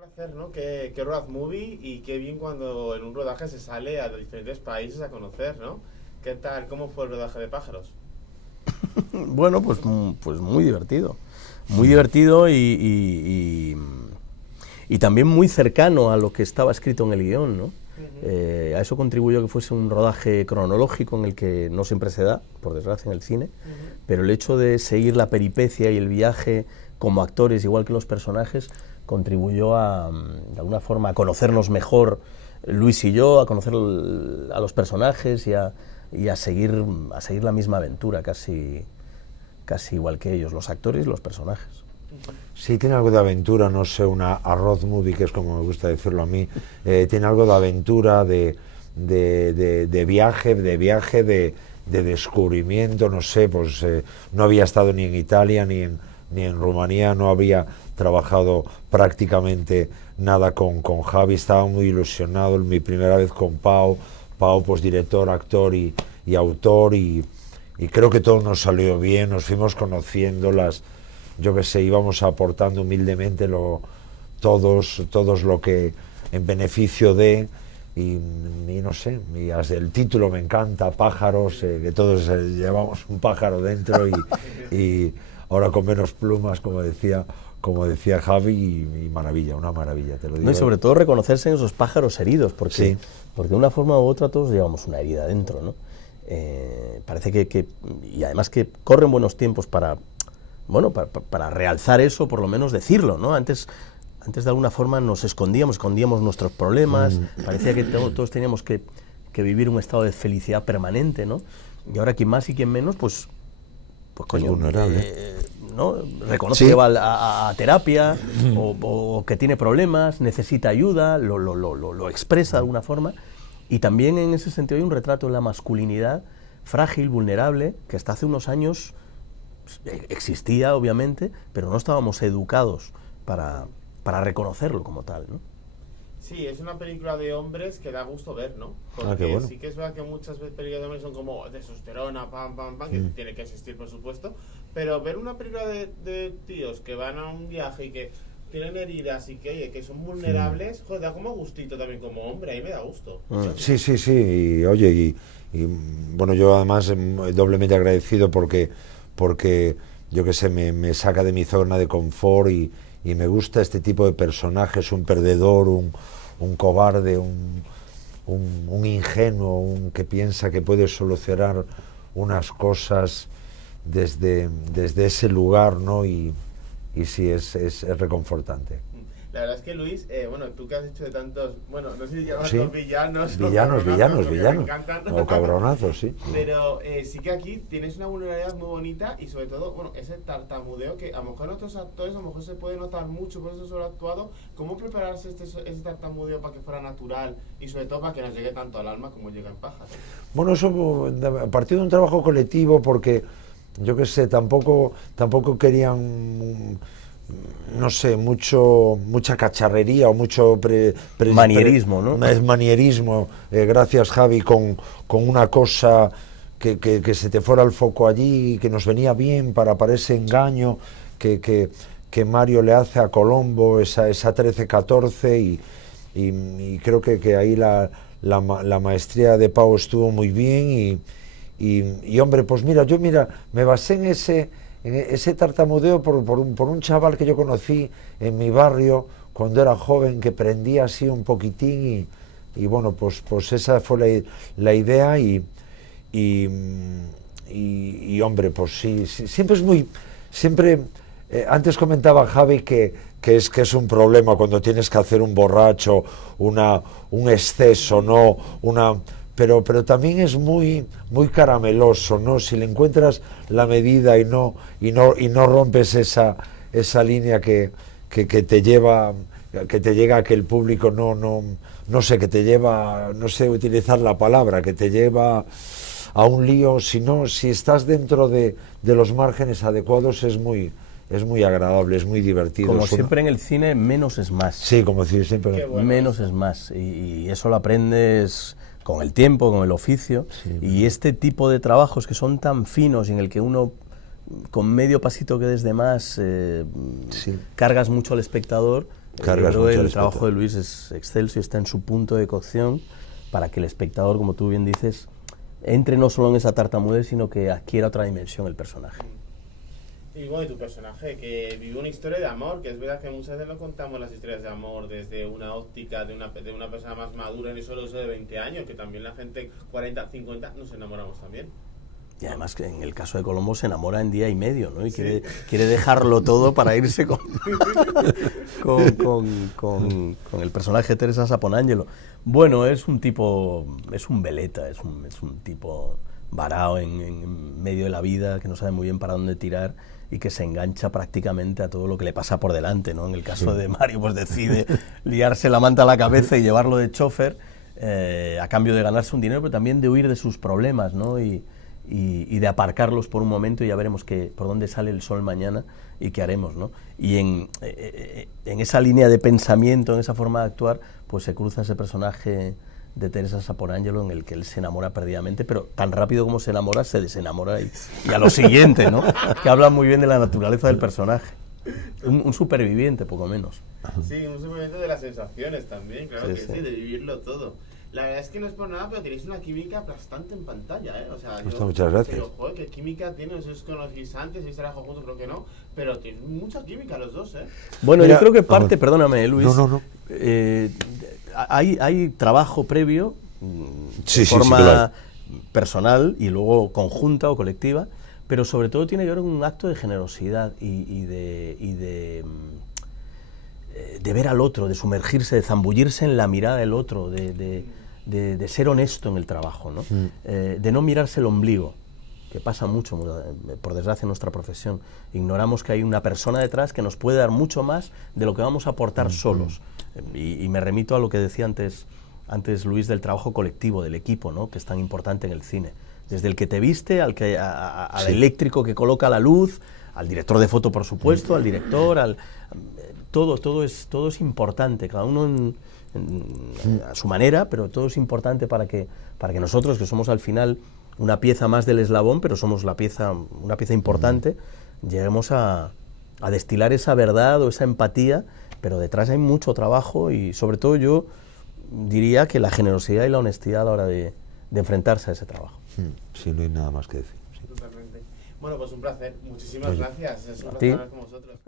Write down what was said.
placer, ¿no? Qué road movie y qué bien cuando en un rodaje se sale a diferentes países a conocer, ¿no? ¿Qué tal? ¿Cómo fue el rodaje de Pájaros? Bueno, pues muy divertido. Muy divertido y también muy cercano a lo que estaba escrito en el guión, ¿no? A eso contribuyó que fuese un rodaje cronológico en el que no siempre se da, por desgracia, en el cine, pero el hecho de seguir la peripecia y el viaje como actores, igual que los personajes, contribuyó de alguna forma, a conocernos mejor, Luis y yo, a conocer a los personajes y a seguir la misma aventura, casi igual que ellos, los actores y los personajes. Sí, tiene algo de aventura, no sé, una road movie, que es como me gusta decirlo a mí, tiene algo de aventura, de viaje, de descubrimiento, no sé, pues no había estado ni en Italia ni en Rumanía, no había trabajado prácticamente nada con Javi, estaba muy ilusionado, mi primera vez con Pau, pues director, actor y autor, y creo que todo nos salió bien, nos fuimos conociendo, yo que sé, íbamos aportando humildemente todos lo que en beneficio de, y no sé, y hasta el título me encanta, Pájaros, que todos llevamos un pájaro dentro y ahora con menos plumas, como decía Javi, y maravilla, una maravilla, te lo digo. No, y sobre todo reconocerse en esos pájaros heridos, porque, sí. Porque de una forma u otra todos llevamos una herida dentro, ¿no? Parece que y además que corren buenos tiempos para realzar eso, por lo menos decirlo, ¿no? Antes de alguna forma nos escondíamos nuestros problemas, parecía que todos teníamos que vivir un estado de felicidad permanente, ¿no? Y ahora quien más y quien menos, pues coño, es vulnerable. ¿no? Reconoce que va a terapia o que tiene problemas, necesita ayuda, lo expresa de alguna forma. Y también en ese sentido hay un retrato de la masculinidad frágil, vulnerable, que hasta hace unos años existía, obviamente, pero no estábamos educados para reconocerlo como tal, ¿no? Sí, es una película de hombres que da gusto ver, ¿no? Porque qué bueno. sí que es verdad que muchas veces películas de hombres son como testosterona, pam, que tiene que existir, por supuesto, pero ver una película de tíos que van a un viaje y que tienen heridas y que, oye, que son vulnerables, joder, da como gustito también como hombre, ahí me da gusto. Sí, y oye, y bueno, yo además doblemente agradecido porque yo que sé, me saca de mi zona de confort y me gusta este tipo de personajes, un perdedor, un cobarde, un ingenuo, que piensa que puede solucionar unas cosas desde ese lugar, ¿no? Y sí, es reconfortante. La verdad es que Luis, bueno, tú que has hecho de tantos, bueno, no sé si llamas ¿Sí? los villanos. Villanos. Me encantan. O cabronazos, sí. Pero sí que aquí tienes una vulnerabilidad muy bonita y sobre todo, bueno, ese tartamudeo que a lo mejor en otros actores a lo mejor se puede notar mucho por eso sobreactuado. ¿Cómo prepararse ese tartamudeo para que fuera natural y sobre todo para que nos llegue tanto al alma como llega en Pájaros? Bueno, eso a partir de un trabajo colectivo, porque yo qué sé, tampoco querían, no sé, mucha cacharrería o mucho manierismo, ¿no? Manierismo, gracias Javi, con una cosa que se te fuera el foco allí, que nos venía bien para ese engaño que Mario le hace a Colombo, esa 13-14, y creo que ahí la maestría de Pau estuvo muy bien y hombre, pues mira, me basé en ese tartamudeo por un chaval que yo conocí en mi barrio cuando era joven, que prendía así un poquitín y bueno, pues esa fue la idea y hombre, pues sí, siempre antes comentaba Javi que es un problema cuando tienes que hacer un borracho, un exceso, ¿no? Pero también es muy carameloso, ¿no? Si le encuentras la medida y no rompes esa línea que te lleva, que te llega a que el público no sé, que te lleva, no sé utilizar la palabra, que te lleva a un lío, si estás dentro de los márgenes adecuados es muy agradable, es muy divertido. Como siempre en el cine, menos es más. Sí, como siempre. Bueno, menos es más. Y eso lo aprendes con el tiempo, con el oficio. Sí, y este tipo de trabajos que son tan finos y en el que uno, con medio pasito que des de más, cargas mucho al espectador, Cargas Yo creo mucho que al el trabajo espectador. de Luis es excelso y está en su punto de cocción para que el espectador, como tú bien dices, entre no solo en esa tartamudez, sino que adquiera otra dimensión el personaje. Y bueno, y tu personaje, que vive una historia de amor, que es verdad que muchas veces no contamos las historias de amor desde una óptica de una persona más madura, ni solo eso de 20 años, que también la gente 40, 50 nos enamoramos también. Y además que en el caso de Colombo se enamora en día y medio, ¿no? Y Sí. quiere dejarlo todo para irse con el personaje de Teresa Saponangelo. Bueno, es un tipo, es un veleta, es un tipo varao en medio de la vida, que no sabe muy bien para dónde tirar y que se engancha prácticamente a todo lo que le pasa por delante, ¿no? En el caso de Mario, pues decide liarse la manta a la cabeza y llevarlo de chofer a cambio de ganarse un dinero, pero también de huir de sus problemas, ¿no? Y de aparcarlos por un momento y ya veremos por dónde sale el sol mañana y qué haremos, ¿no? Y en esa línea de pensamiento, en esa forma de actuar, pues se cruza ese personaje de Teresa Saponangelo en el que él se enamora perdidamente, pero tan rápido como se enamora, se desenamora y a lo siguiente, ¿no? Que habla muy bien de la naturaleza del personaje. Un superviviente, poco menos. Sí, un suplemento de las sensaciones también, claro Sí, que sí. sí, de vivirlo todo. La verdad es que no es por nada, pero tenéis una química aplastante en pantalla, ¿eh? O sea, Hostia, muchas gracias. Digo, joder, qué química tienen, no sé si os conocéis antes, si trabajo juntos, creo que no, pero tienen mucha química los dos, ¿eh? Bueno, Mira, yo creo que parte, vamos. perdóname, Luis, No. Hay trabajo previo, Sí, de sí, forma sí, claro. personal y luego conjunta o colectiva, pero sobre todo tiene que ver con un acto de generosidad y de ver al otro, de sumergirse, de zambullirse en la mirada del otro, de ser honesto en el trabajo, ¿no? De no mirarse el ombligo, que pasa mucho, por desgracia, en nuestra profesión. Ignoramos que hay una persona detrás que nos puede dar mucho más de lo que vamos a aportar solos. Y me remito a lo que decía antes Luis, del trabajo colectivo, del equipo, ¿no? Que es tan importante en el cine. Desde el que te viste, al Sí. eléctrico que coloca la luz, al director de foto, por supuesto, al director, todo es importante, cada uno a su manera, pero todo es importante para que nosotros, que somos al final una pieza más del eslabón, pero somos una pieza importante, lleguemos a destilar esa verdad o esa empatía, pero detrás hay mucho trabajo y sobre todo yo diría que la generosidad y la honestidad a la hora de enfrentarse a ese trabajo. Sí, no hay nada más que decir. Sí. Totalmente. Bueno, pues un placer. Muchísimas Oye. gracias. Es un A placer ti. hablar con vosotros.